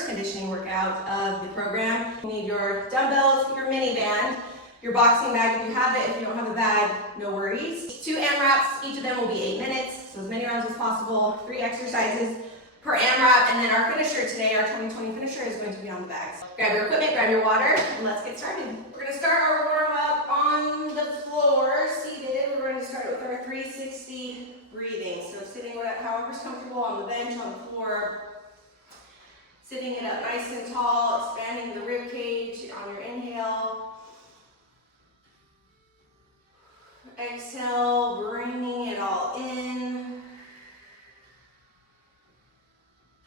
first conditioning workout of the program. You need your dumbbells, your mini band, your boxing bag if you have it. If you don't have a bag, no worries. 2 AMRAPs, each of them will be 8 minutes, so as many rounds as possible, 3 exercises per AMRAP, and then our finisher today, our 2020 finisher, is going to be on the bags. Grab your equipment, grab your water, and let's get started. We're going to start our warm-up on the floor, seated. We're going to start with our 360 breathing. So sitting however's comfortable on the bench, on the floor. Sitting it up nice and tall, expanding the rib cage on your inhale. Exhale, bringing it all in.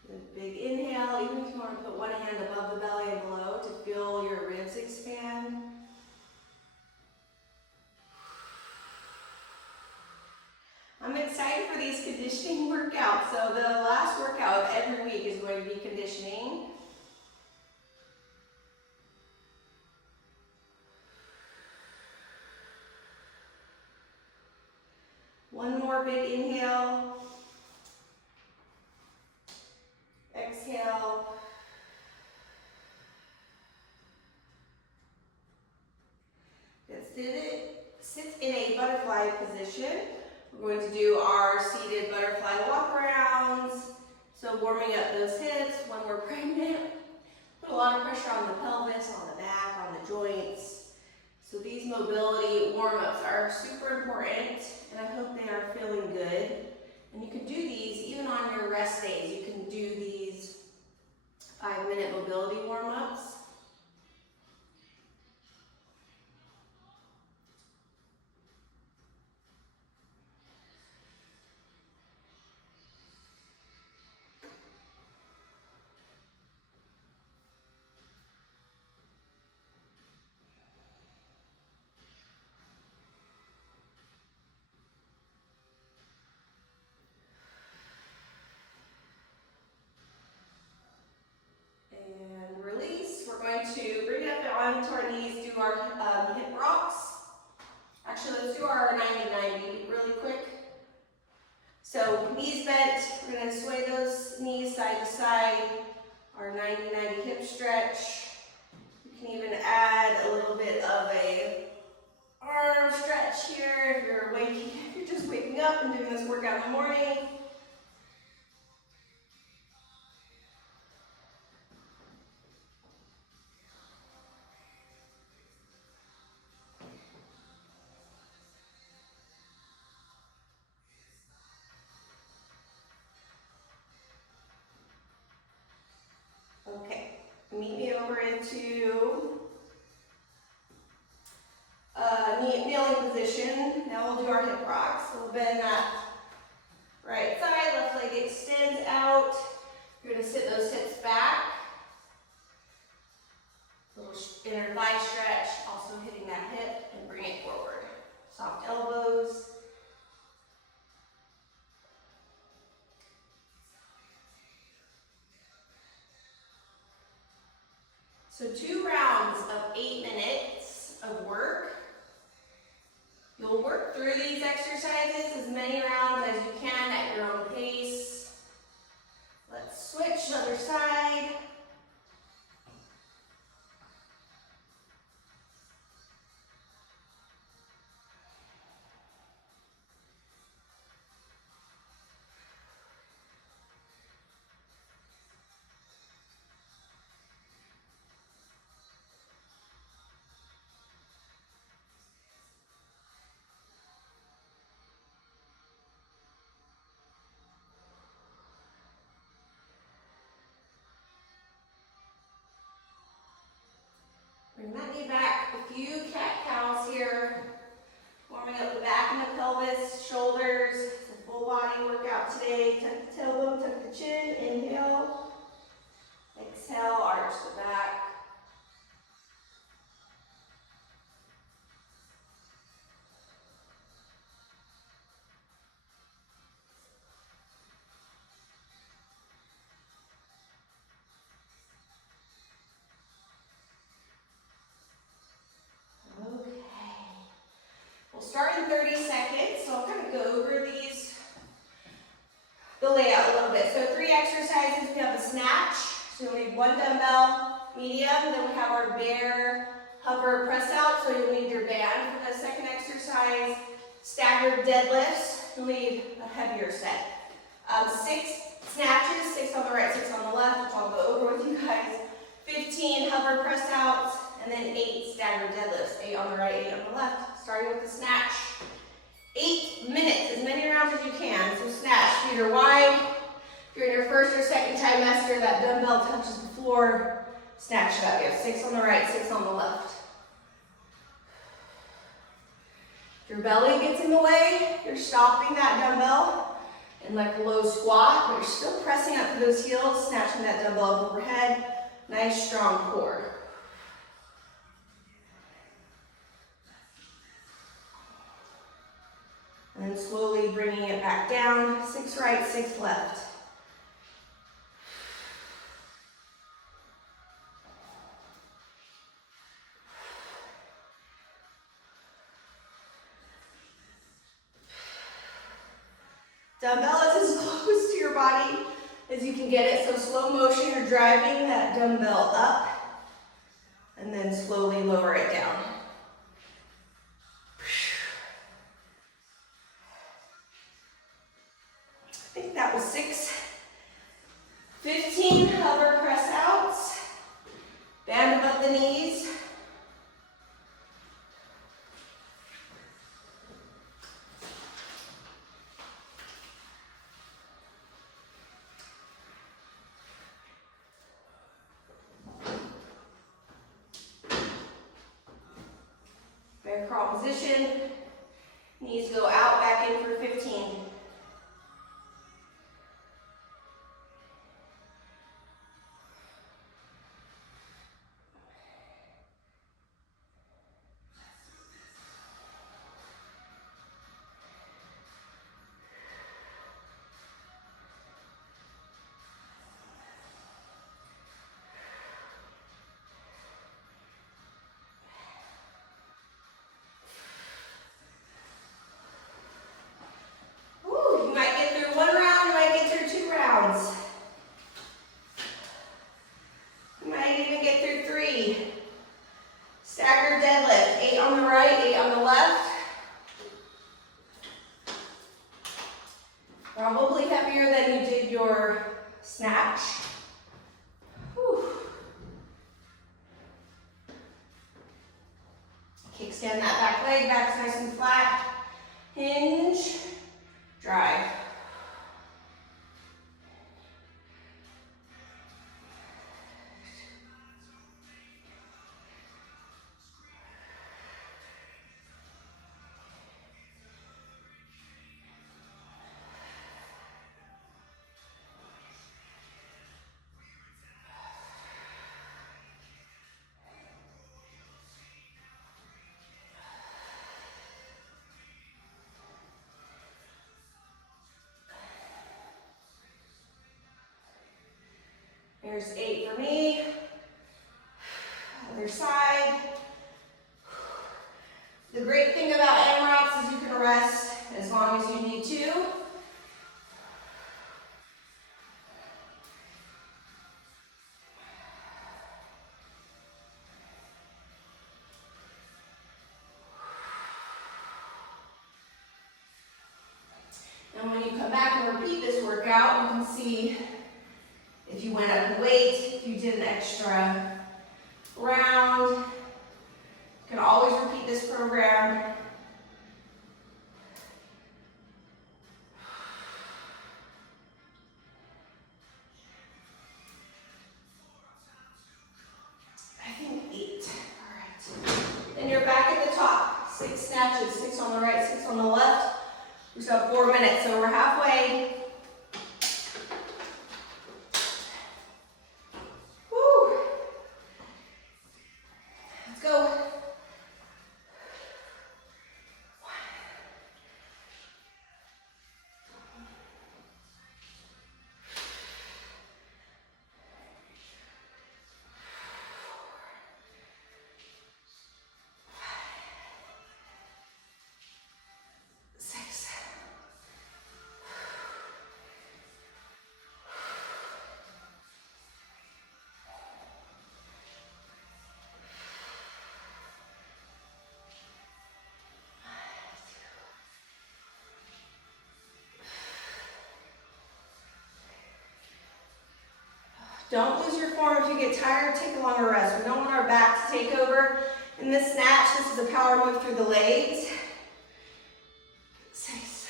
Good big inhale, even if you want to put one hand above the belly and below to feel your ribs expand. I'm excited for these conditioning workouts. So the last workout of every week is going to be conditioning. One more big inhale. Exhale. Just did it. Sit in a butterfly position. We're going to do our seated butterfly walk arounds. So warming up those hips when we're pregnant. Put a lot of pressure on the pelvis, on the back, on the joints. So these mobility warm-ups are super important, and I hope they are feeling good. And you can do these even on your rest days. You can do these 5-minute mobility warm-ups. And release. We're going to bring it up onto our knees, do our hip rocks. Actually, let's do our 90-90 really quick. So knees bent, we're going to sway those knees side to side. Our 90-90 hip stretch. You can even add a little bit of a arm stretch here if you're just waking up and doing this workout in the morning. Okay, meet me over into kneeling position. Now we'll do our hip rocks. So we'll bend that right side, left leg extends out. You're going to sit those hips back. Little inner thigh stretch, also hitting that hip and bring it forward. Soft elbows. So 2 rounds of 8 minutes of work. You'll work through these exercises as many rounds as you can at your own pace. Let's switch other side. Bring that knee back, a few cat-cows here. Warming up the back and the pelvis, shoulders. It's a full body workout today. Tuck the tailbone, tuck the chin, inhale. Exhale, arch the back. Start in 30 seconds, so I'll kind of go over the layout a little bit. So 3 exercises. We have a So you'll need one dumbbell, medium, then we have our bear hover press out. So you'll need your band for the second exercise. Staggered deadlifts, you'll need a heavier set. 6 snatches, 6 on the right, 6 on the left, which I'll go over with you guys. 15 hover press outs, and then 8 staggered deadlifts, 8 on the right, 8 on the left. Starting with the snatch. 8 minutes, as many rounds as you can. So snatch, feet are wide. If you're in your first or second trimester, that dumbbell touches the floor. Snatch it up. You have 6 on the right, 6 on the left. If your belly gets in the way, you're stopping that dumbbell in like a low squat, but you're still pressing up through those heels, snatching that dumbbell up overhead. Nice, strong core. And then slowly bringing it back down. 6 right, 6 left. Dumbbell is as close to your body as you can get it. So slow motion, you're driving that dumbbell up and then slowly lower it down. I think that was 6. 15 hover press outs. Band above the knees. Bear crawl position. Knees go out, back in for 15. Probably heavier than you did your snatch. Whew. Kickstand that back leg, back's nice and flat. Hinge, drive. Here's 8 for me. Other side. The great thing about AMRAPs is you can rest as long as you need to. And when you come back and repeat this workout, you can see if you went up in weight, if you did an extra round. You can always repeat this program. I think 8. All right. Then you're back at the top. 6 snatches, 6 on the right, 6 on the left. We still have 4 minutes, so we're halfway. Woo. Let's go. 1. 6. Don't lose your form. If you get tired, take a longer rest. We don't want our back to take over. In this snatch, this is a power move through the legs. 6.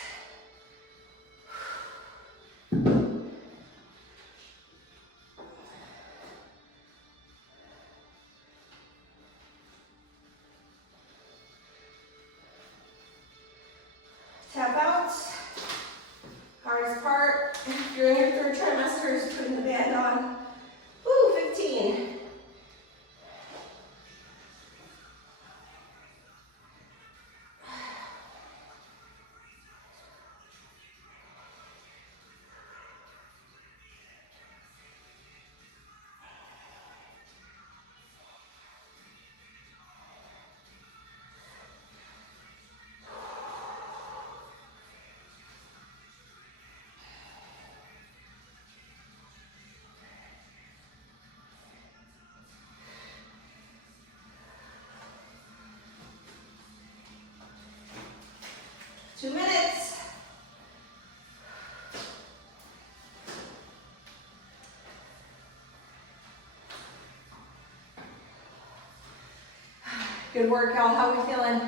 Tap out. Hardest part, if you're in your third trimester, is putting the band on. Woo, 15. Two minutes. Good work, y'all. How are we feeling?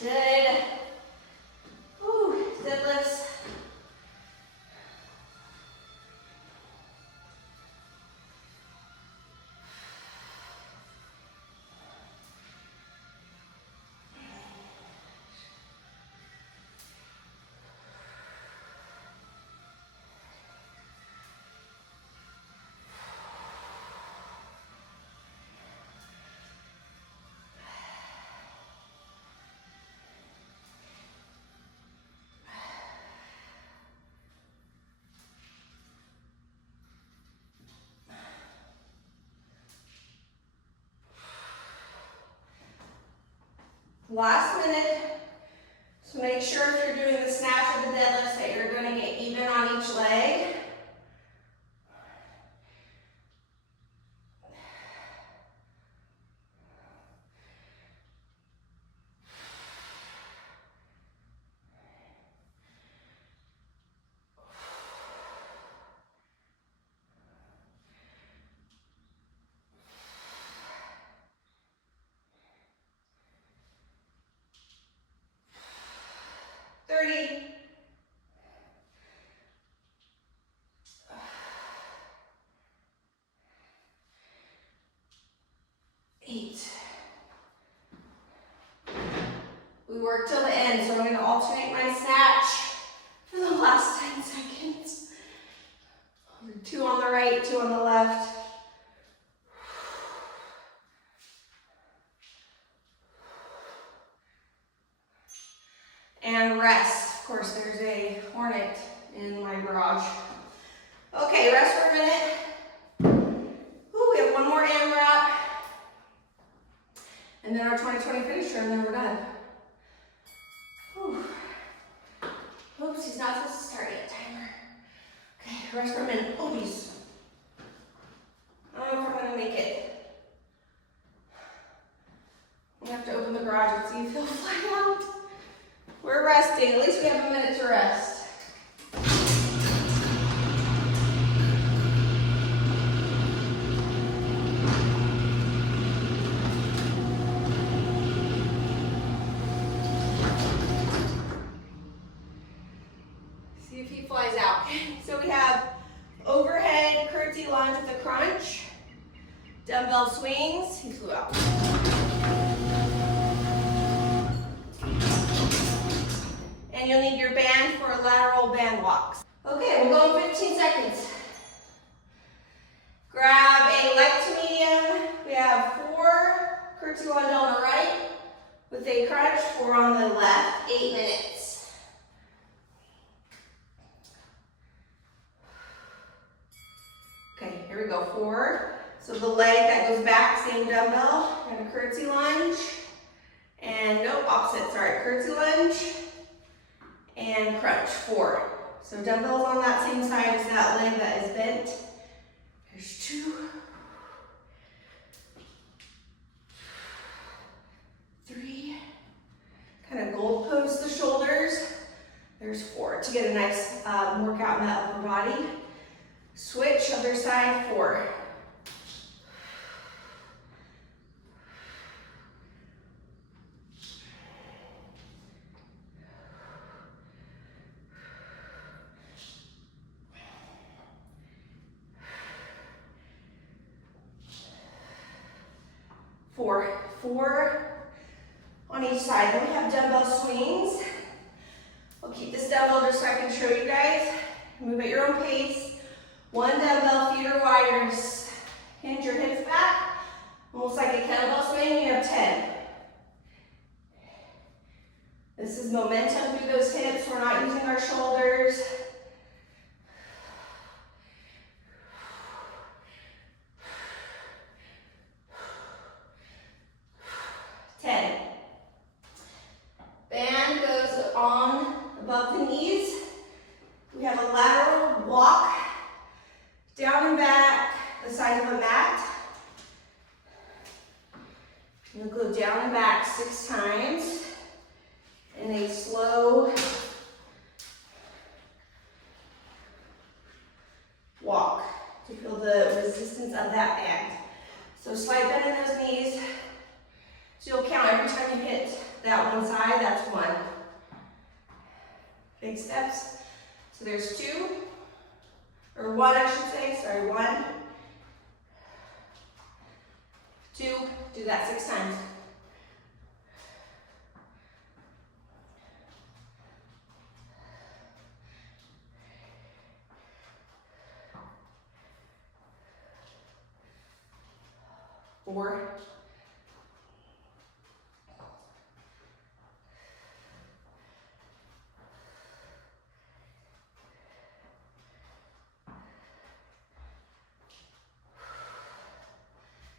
Good. Woo, deadlifts. Last minute, so make sure if you're doing the snatch or the deadlifts that you're going to get even on each leg. We work till the end, so I'm going to alternate my snatch for the last 10 seconds. 2 on the right, 2 on the left. And rest. Of course, there's a hornet in my garage. Okay, rest for a minute. Ooh, we have one more AMRAP. And then our 20-20 finisher, and then we're done. Whew. Oops, he's not supposed to start yet, timer. Okay, rest for a minute. Oh, geez. I don't know if we're gonna make it. We have to open the garage and see if he'll fly out. We're resting. At least we have a minute to rest. See if he flies out. So we have overhead curtsy lunge with a crunch, dumbbell swings. He flew out. And you'll need your band for lateral band walks. Okay, we'll go in 15 seconds. Grab a light to medium. We have 4 curtsy lunge on the right with a crunch, 4 on the left, 8 minutes. Okay, here we go, 4. So the leg that goes back, same dumbbell, and a curtsy lunge. And nope, opposite, sorry, curtsy lunge. And crunch, 4. So dumbbells on that same side as that leg that is bent. There's 2. 3. Kind of gold post the shoulders. There's 4 to get a nice workout in that upper body. Switch, other side, 4. 4. 4 on each side. Then we have dumbbell swings. I'll keep this dumbbell just so I can show you guys. Move at your own pace. 1 dumbbell, feet are wider. Just hinge your hips back. Almost like a kettlebell swing, you have 10. This is momentum through those hips. We're not using our shoulders. 10. Band goes on above the knees. We have a lateral walk down and back, the side of a mat. You'll go down and back 6 times in a slow walk to feel the resistance of that band. So slight bend in those knees. So you'll count every time you hit that one side, that's 1. Big steps. So there's 2, or 1 I should say, sorry, 1, 2, do that 6 times. Four.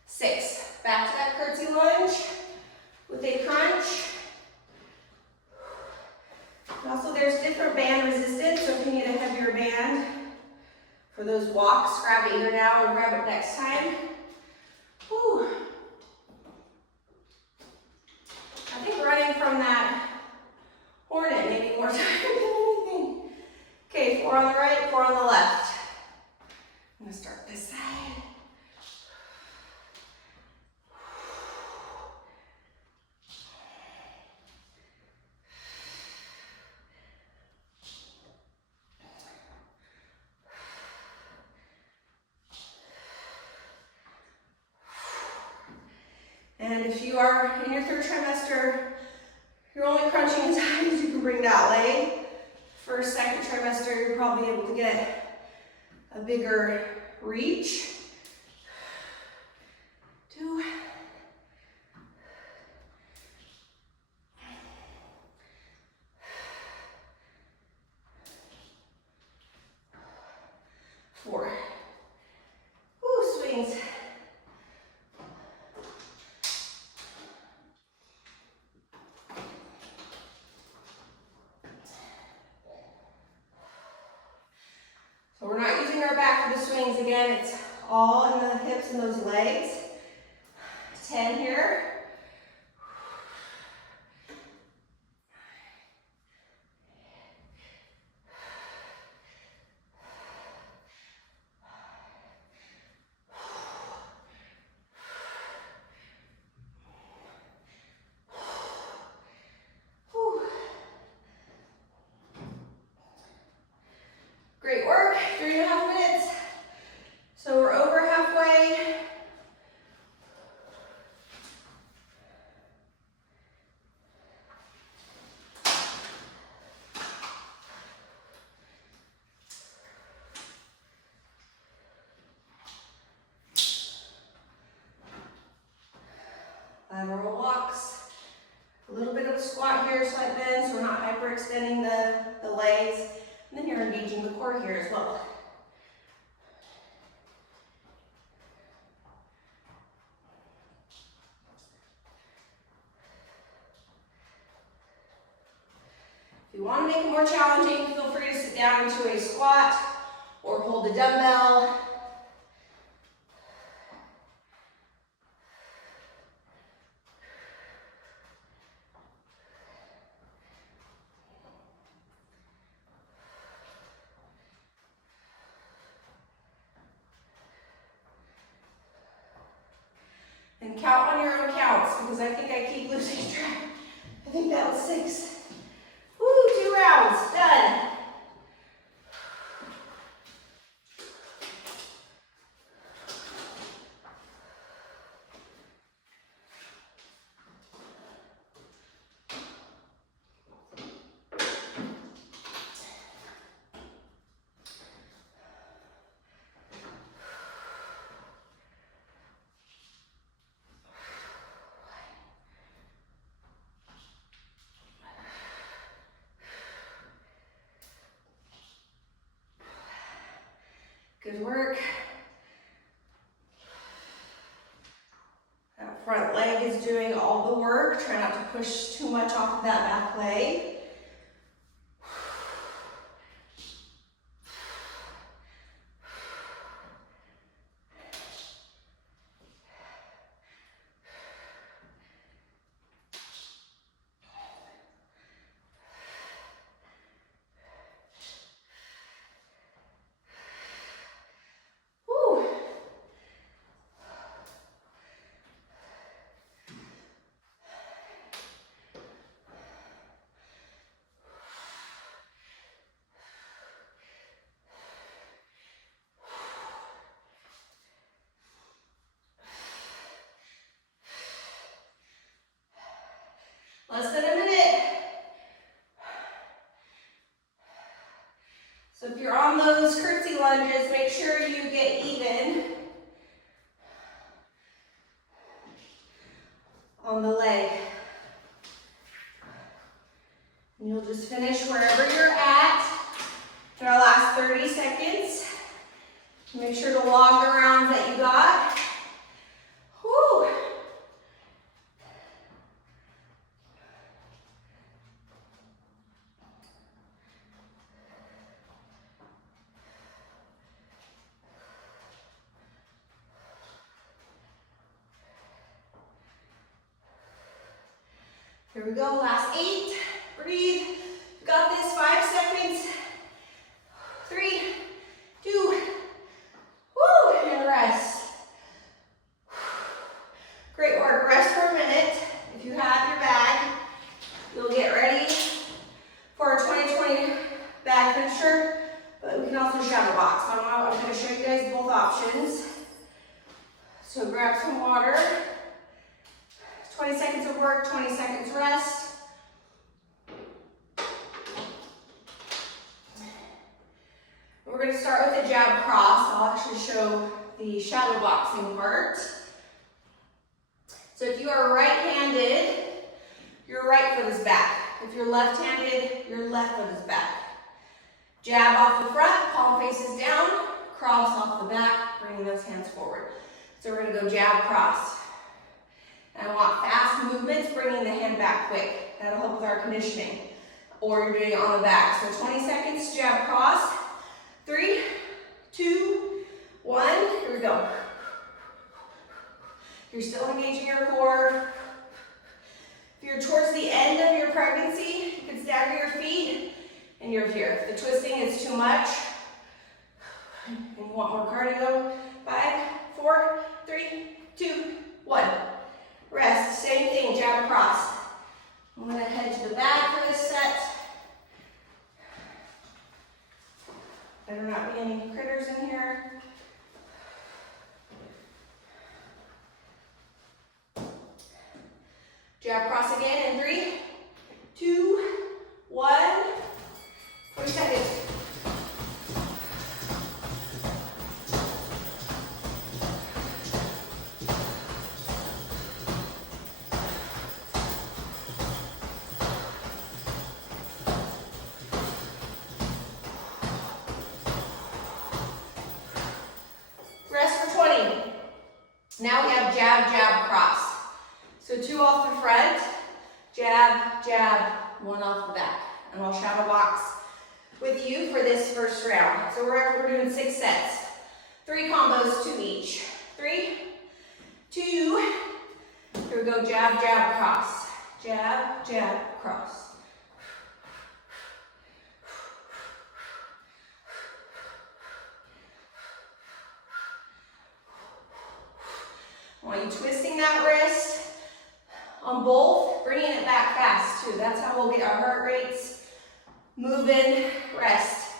6. Back to that curtsy lunge with a crunch. And also there's different band resistance, so if you need a heavier band for those walks, grab it either now or grab it next time. Whew. I think running from that hornet may be more time than anything. Okay, 4 on the right, 4 on the left. I'm gonna start this side. And if you are in your 3rd trimester, you're only crunching as high as you can bring that leg. First, 2nd trimester, you're probably able to get a bigger reach. 2. 4. Woo, swings. So we're not using our back for the swings again, it's all in the hips and those legs. 10 here. Great work, 3.5 minutes. So we're over halfway. Lateral walks. A little bit of a squat here, slight bend, so we're not hyperextending the legs. And then you're engaging the core here as well. If you want to make it more challenging, feel free to sit down into a squat or hold the dumbbell. And count on your own counts because I think I keep losing track. I think that was 6. Woo, 2 rounds, done. Good work. That front leg is doing all the work. Try not to push too much off of that back leg. Less than a minute. So if you're on those curtsy lunges, make sure you get even on the leg. And you'll just finish wherever you're at in our last 30 seconds. Make sure to log the rounds that you got. Whew. Here we go, last 8. Breathe. You got this, 5 seconds. 3, 2, woo, and rest. Great work. Rest for a minute. If you have your bag, you'll get ready for our 2020 bag finisher, but we can also shadow box. I'm going to show you guys both options. So grab some water. 20 seconds of work, 20 seconds rest. We're going to start with a jab cross. I'll actually show the shadow boxing part. So if you are right-handed, your right foot is back. If you're left-handed, your left foot is back. Jab off the front, palm faces down, cross off the back, bringing those hands forward. So we're going to go jab cross. And I want fast movements, bringing the hand back quick. That'll help with our conditioning. Or you're doing it on the back. So 20 seconds, jab cross. 3, 2, 1, here we go. You're still engaging your core. If you're towards the end of your pregnancy, you can stagger your feet and you're here. If the twisting is too much and you want more cardio, 5, 4, 3, 2, 1. Rest, same thing, jab across. I'm going to head to the back for this set. Better not be any critters in here. Jab cross again in 3, 2, 1. 20 seconds. Now we have jab, jab, cross. So 2 off the front, jab, jab, 1 off the back. And I'll shadow box with you for this first round. So we're doing 6 sets. 3 combos, 2 each. 3, 2, here we go, jab, jab, cross. Jab, jab, cross. I want you twisting releasing that wrist on both, bringing it back fast too. That's how we'll get our heart rates moving. Rest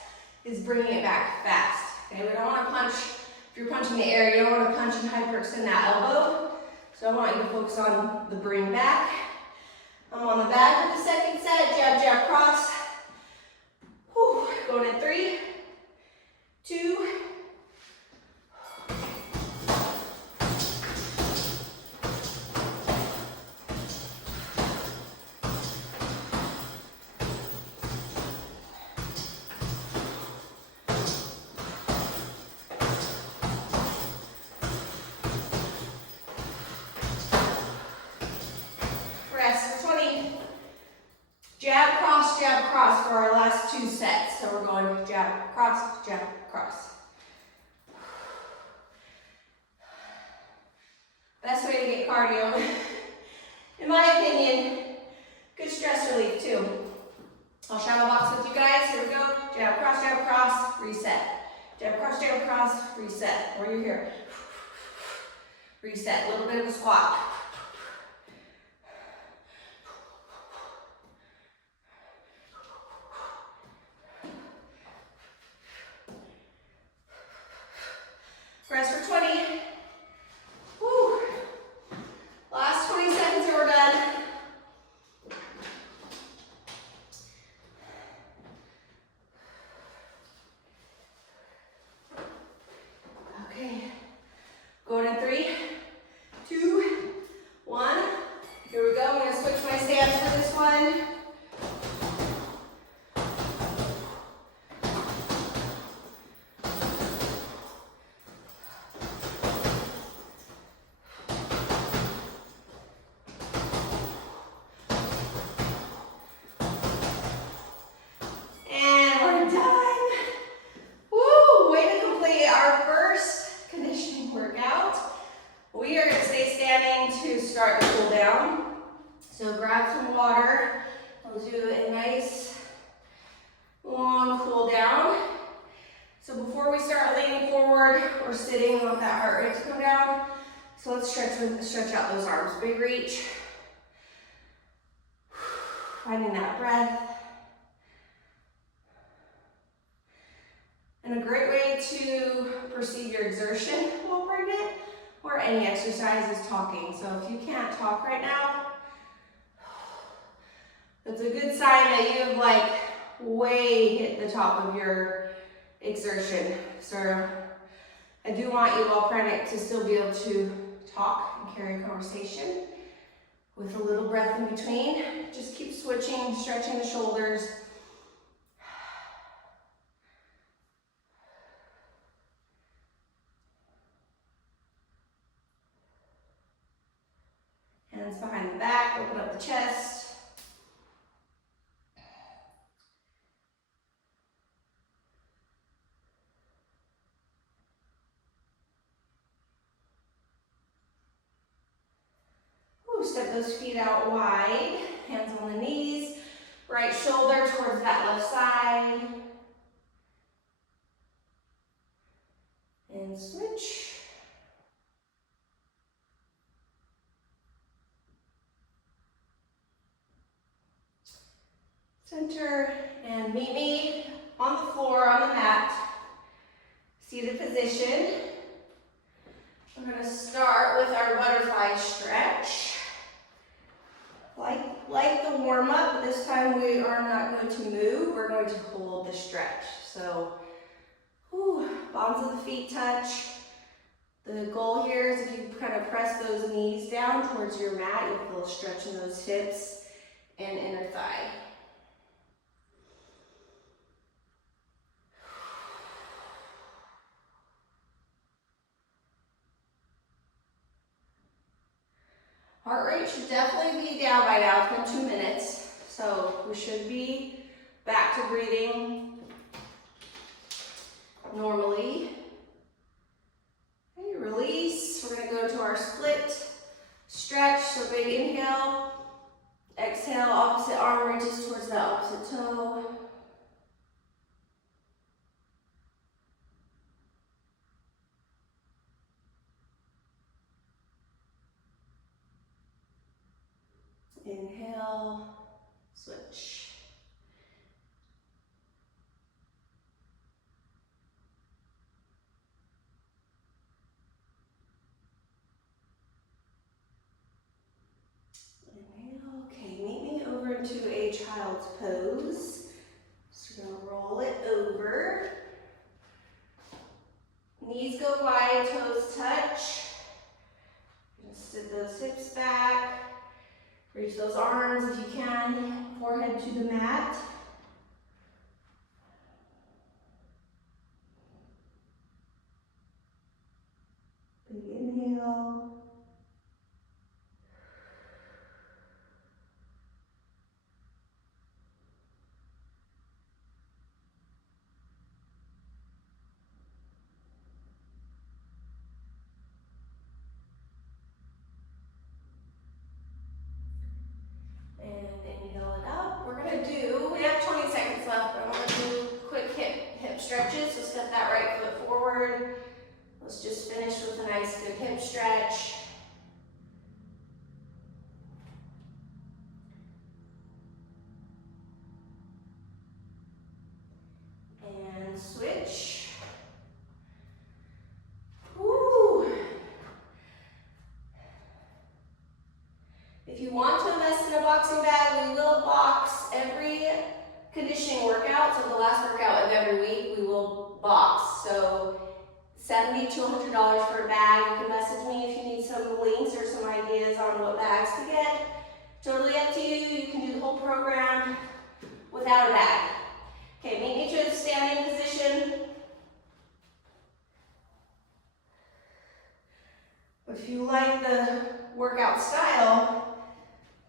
is bringing it back fast. Okay, we don't want to punch. If you're punching the air, you don't want to punch and hyperextend that elbow. So I want you to focus on the bring back. I'm on the back of the second set. Jab, jab, cross. Whew. Going in 3, 2. Jab, cross for our last 2 sets. So we're going jab, cross, jab, cross. Best way to get cardio, in my opinion. Good stress relief too. I'll shadow box with you guys. Here we go. Jab, cross, reset. Jab, cross, reset. Or you're here. Reset. A little bit of a squat. Rest for 20. Woo. Last 20 seconds and we're done. Okay. Going in 3, 2, 1. Here we go. I'm going to switch my stance for this one. Start to cool down. So grab some water. We'll do a nice long cool down. So before we start leaning forward or sitting, we want that heart rate to come down. So let's stretch out those arms. Big reach. Finding that breath. And a great way to perceive your exertion while pregnant or any exercise is talking. So if you can't talk right now, that's a good sign that you've like way hit the top of your exertion. So I do want you while pregnant to still be able to talk and carry a conversation with a little breath in between. Just keep switching, stretching the shoulders. Hands behind the back, open up the chest. Ooh, step those feet out wide, hands on the knees, right shoulder towards that left side. And switch. Center, and meet me on the floor, on the mat, seated position. We're going to start with our butterfly stretch. Like the warm-up, but this time we are not going to move, we're going to hold the stretch. So, bottoms of the feet touch. The goal here is if you kind of press those knees down towards your mat, you'll feel a stretch in those hips and inner thigh. Heart rate should definitely be down by now. It's been 2 minutes, so we should be back to breathing normally. Okay, release. We're going to go to our split stretch. So big inhale, exhale, opposite arm reaches towards the opposite toe. Inhale, switch. Inhale. Okay, meet me over into a child's pose. Just gonna roll it over. Knees go wide, toes touch. Just sit those hips back. Reach those arms if you can, forehead to the mat. Big inhale. And inhale it up. We have 20 seconds left, but I want to do quick hip stretches. So step that right foot forward. Let's just finish with a nice good hip stretch. And switch. Woo. If you want to invest in a boxing bag, we will box every conditioning workout. So the last workout of every week, we will box. So $70 to $100 for a bag. You can message me if you need some links or some ideas on what bags to get. Totally up to you. You can do the whole program without a bag. Okay, make it to a standing position. If you like the workout style,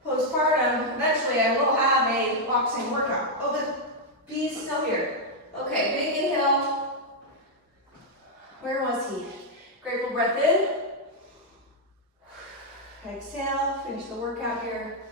postpartum, eventually I will have a boxing workout. Oh, the bee's still here. Okay, big inhale. Where was he? Grateful breath in. Exhale, finish the workout here.